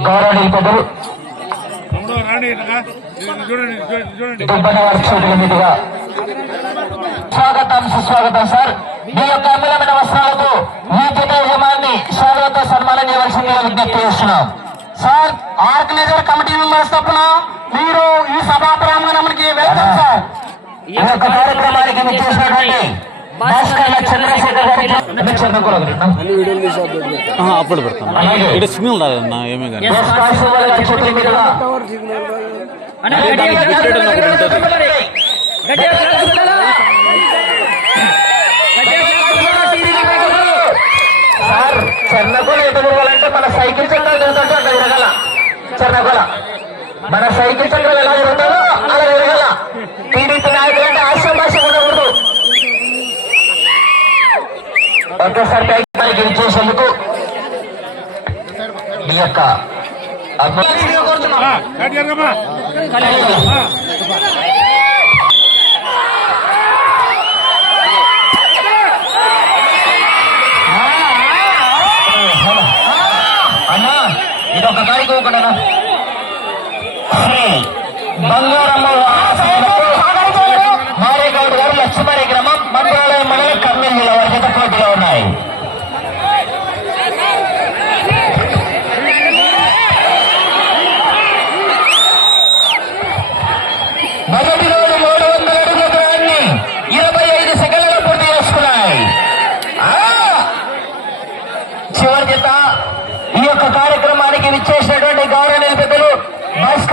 గౌరవనీయ పెద్దలు స్వాగతం సుస్వాగతం సార్. మీ యొక్క అమూల్యమైన వస్త్రాలతో మీ పిత యజమాన్ని స్వాగత సన్మానం చేయవలసిందిగా విజ్ఞప్తి చేస్తున్నాం. సార్ ఆర్గనైజర్ కమిటీ మెంబర్స్ తప్పున మీరు ఈ సభా ప్రాంగణానికి వెళ్తాం సార్. ఈ యొక్క కార్యక్రమానికి చేసినటువంటి అప్పుడు పెడతాను ఇక్కడ సిగ్నల్ రాదన్న ఏమే కానీ చెన్నగోల మన సైకిల్ చక్రాలు తిరుగుతుంటే అట్లా తిరగల చెన్నగోల మన సైకిల్ చక్రాలు ఎలా తిరుగుతుందో ఒక్కసారి కార్యక్రమానికి గెలిచేసేందుకు మీ యొక్క అభిమానులు ఆ, కట్ అమ్మా ఇది ఒక తారీఖు ఒకటనా? బంగారమ్మ మారేగౌడ్ గారు లక్ష్మీ గ్రామం మంత్రాలయం మండలం కర్నూలు జిల్లా వారి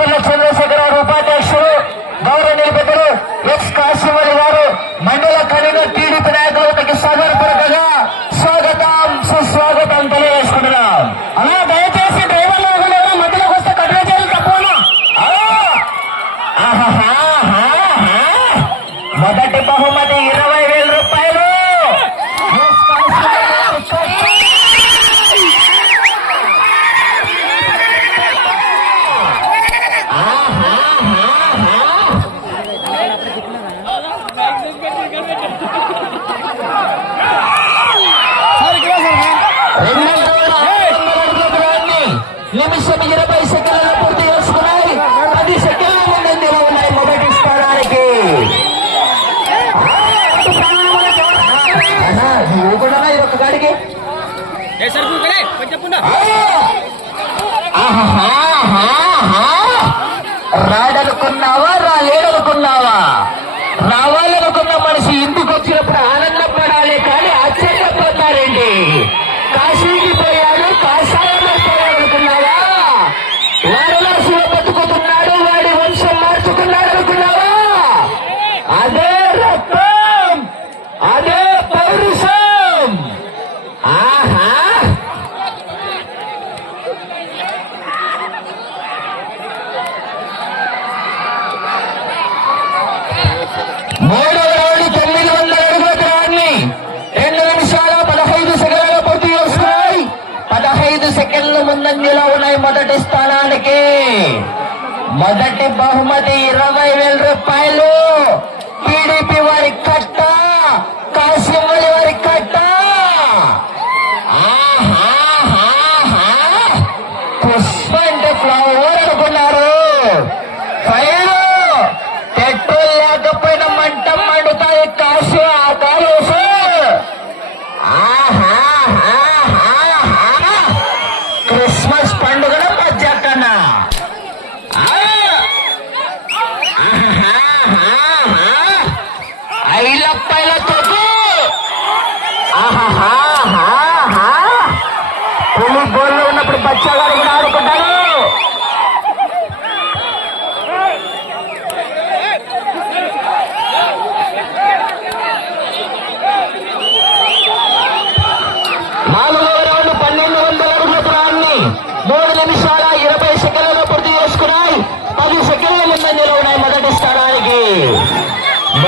লক্ষ লক্ষ ఇరవై సెకండ్ల పూర్తి చేసుకున్నాయి. పది సెకండ్ల ముందంజలో ఉన్నాయి మొదటి స్థానానికి అన్నా, నువ్వు కూడా ఇది ఒక గాడికి. రాడనుకున్నావా? మొదటి స్థానానికి మొదటి బహుమతి ఇరవై వేల రూపాయలు. టీడీపీ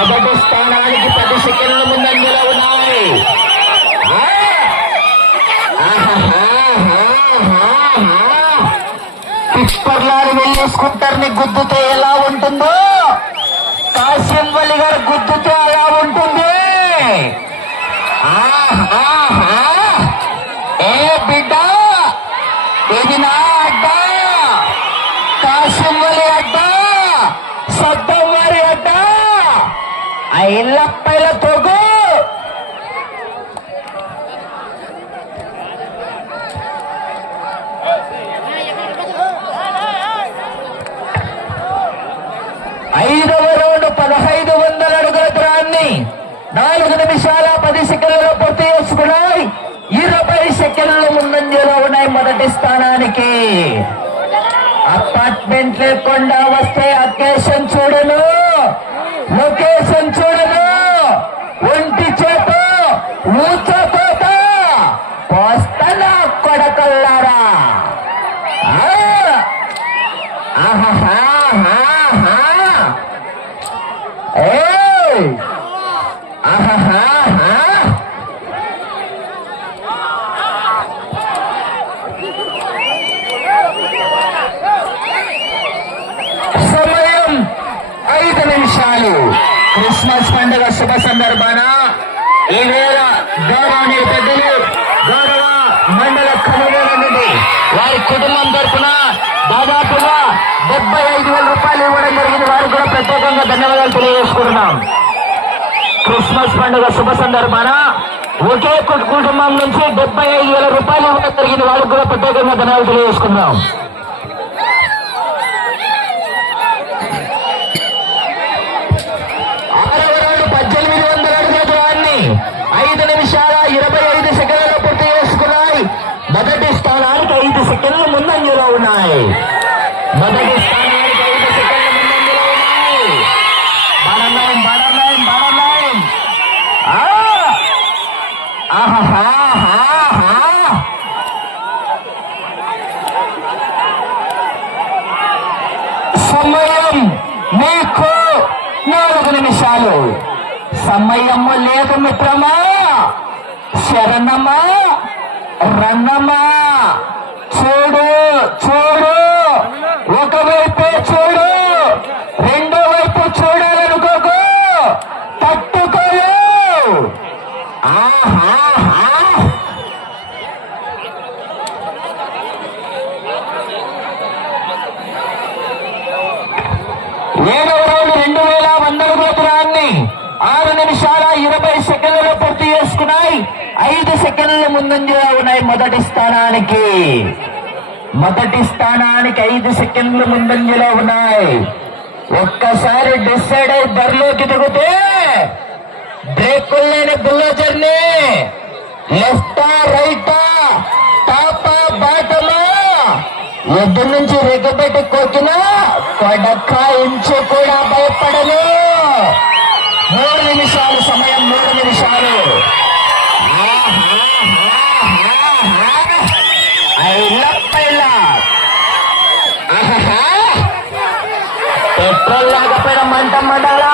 మొదటి స్థానానికి పది సెకండ్ల ముందంజలో ఉన్నాయి ఆ! వెళ్ళే స్కూటర్ని గుద్దుతో ఎలా ఉంటుందో కాశ్యంవల్లి గారు గుద్దుతో ఎలా ఉంటుంది ఆహా! తొగు ఐదవ రౌండ్ పదహైదు వందల అడుగుల దూరాన్ని నాలుగు నిమిషాల పది సెకండ్లలో పూర్తి చేసుకున్నాయి. ఇరవై సెకండ్ల ముందంజలో ఉన్నాయి మొదటి స్థానానికి. అపార్ట్మెంట్ లేకుండా వస్తే అకేషన్ చూడను. లొకేషన్ చూడను ఒంటి చేత ఊచకోత పోస్తన కొడకల్లారా ఆ! ఆహాహాహాహా! ఏయ్! ఆహాహాహా! సమయం ఐదు నిమిషాలు క్రిస్మస్ పండుగ శుభ సందర్భాన ఈవేళ గౌరవనీయ పెద్దలు గౌరవ మండల కన్వీనర్ నుండి వారి కుటుంబం తరఫున దాదాపుగా డెబ్బై ఐదు వేల రూపాయలు ఇవ్వడం జరిగింది. వారికి కూడా ప్రత్యేకంగా ధన్యవాదాలు తెలియజేసుకుంటున్నాం. క్రిస్మస్ పండుగ శుభ సందర్భాన ఒకే కుటుంబం నుంచి డెబ్బై ఐదు వేల రూపాయలు ఇవ్వడం జరిగింది. వారికి కూడా ప్రత్యేకంగా ధన్యవాదాలు తెలియజేసుకుందాం ఉన్నాయి మొదటి స్థానానికి ఐదు సెకండ్ల ముందంజలో ఉన్నాయి బడలైన్ సమయం మీకు నాలుగు నిమిషాలు సమయం లేదు మిత్రమా శరణమా రణమా చూడు చూడు ఒకవైపు చూడు రెండో వైపు చూడాలనుకోకు తట్టుకోలేవు ఆహాహా ఏడవ రౌండ్ రెండు వేల వంద దూరాన్ని ఆరు నిమిషాల ఇరవై సెకండ్లలో పూర్తి చేసుకున్నాయి ఐదు సెకండ్ల ముందంజలో ఉన్నాయి మొదటి స్థానానికి. మొదటి స్థానానికి ఐదు సెకండ్లు ముందంజలో ఉన్నాయి. ఒక్కసారి డిసైడ్ అయి బరిలోకి దిగితే బ్రేక్ లేని బుల్లోచర్ని లెఫ్టా రైటా టాపా బాటమా ఎదురు నుంచి రెగ్గబెట్టి కొట్టినా కొడక ఇంచు కూడా భయపడను. మూడు నిమిషాలు సమయం మూడు నిమిషాలు. పెట్రోల్ లేకపోయినా మంట మండాలా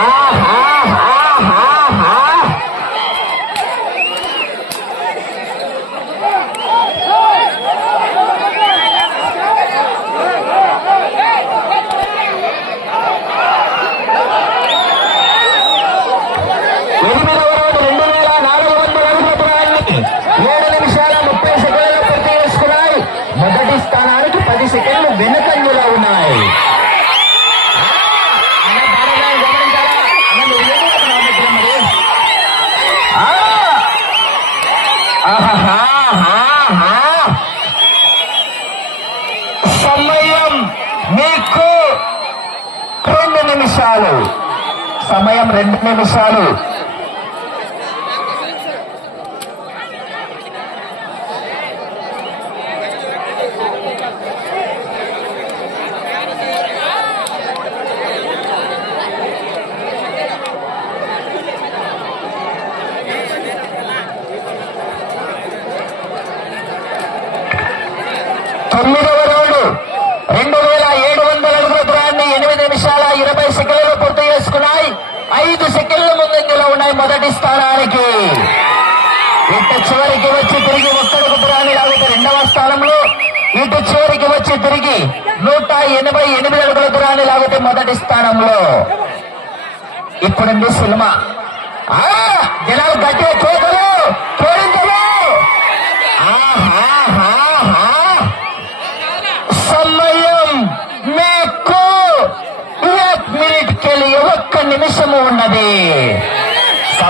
ఆహాహాహాహా. ఎనిమిదవ రౌండ్ రెండు వేల నాలుగు వందల అడుగుల దూరాన్ని ఏడు నిమిషాల ముప్పై సెకండ్లలో పూర్తి చేసుకున్నాయి మొదటి స్థానానికి పది సెకండ్లు వెనుకంజలో ఉన్నాయి అన్న బాలయ్య గమనించారా? అన్న నువ్వు ఏం చేస్తున్నావు మిత్రం మరి? ఆ! ఆహాహాహాహా. సమయం మీకు రెండు నిమిషాలు సమయం రెండు నిమిషాలు. తొమ్మిదవ రౌండ్. రెండు వేల ఏడు వందల అడుగుల దూరాన్ని ఎనిమిది నిమిషాల ఇరవై సెకండ్లలో పూర్తి చేసుకున్నాయి ఐదు సెకండ్ల ముందంజలో ఉన్నాయి మొదటి స్థానానికి. ఇటు చివరికి వచ్చి తిరిగి ఒక్కడికి పురాణి లాగితే రెండవ స్థానంలో ఇటు చివరికి వచ్చి తిరిగి నూట ఎనభై ఎనిమిది అడుగుల దూరాన్ని లాగితే మొదటి స్థానంలో. ఇప్పుడండి సినిమా. జనాలు గట్టిగా కోకలు కోరింకలు సమయం ఒక్క నిమిషము ఉన్నది.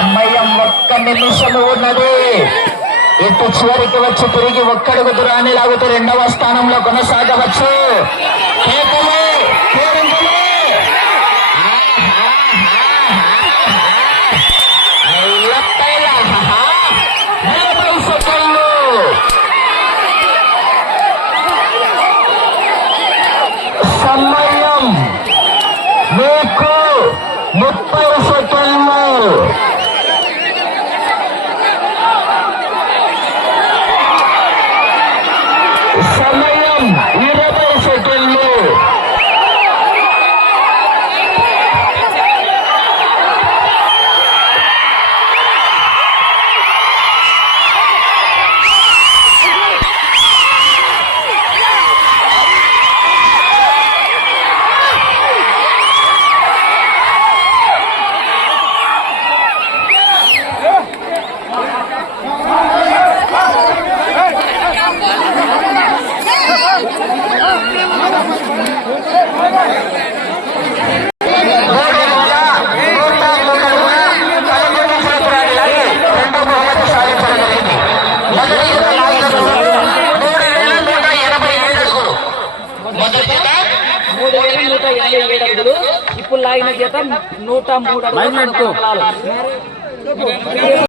సమయం ఒక్క నిమిషము ఉన్నది. ఇటు చివరికి వచ్చి తిరిగి ఒక్కడుగు దూరాన్ని లాగుతూ రెండవ స్థానంలో కొనసాగవచ్చు. సమయం మీకు ముప్పై సెకండ్లు సమయం ఇరవై సెకండ్లు మూడు వేల నూట మూడు అడుగుల పదకొండు సంవత్సరాలు లాగి రెండో బహుమతి సాధించడం జరిగింది మొదటి జత లాగిన మూడు వేల నూట ఎనభై ఏడు అడుగులు మొదటి జత మూడు వేల నూట ఎనభై ఏడు అడుగులు లాగిన జీతం నూట మూడు అడుగులు